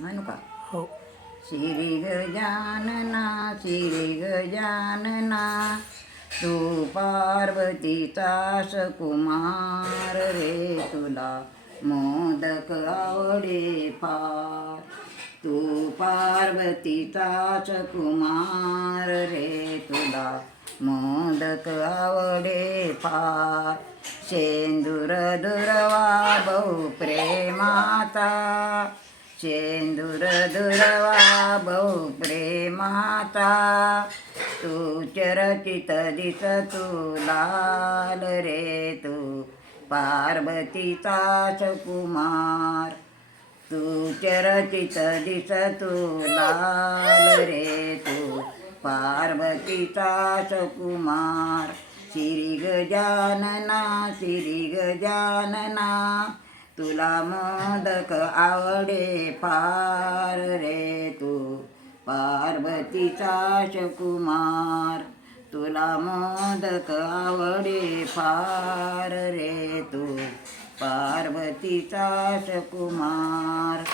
म्हणू का? हो. श्री गजानना श्री गजानना तू पार्वतीचा कुमार रे तुला मोदक आवडे फार तू पार्वतीचा कुमार रे तुला मोदक आवडे फार शेंदूर दुर्वा बहु प्रेमाचा चेंदुर दुर्वा भाऊ प्रेमाता तू चरचित दिस तू लाल रे तू पार्वतीचा कुमार तू चरचित दिस तू लाल रे तू पार्वतीचा कुमार श्री गजानना श्री गजानना तुला मोदक आवडे पार रे तू. पार्वतीचा शकुमार तुला मोदक आवडे फार रे तू. पार्वतीचा शकुमार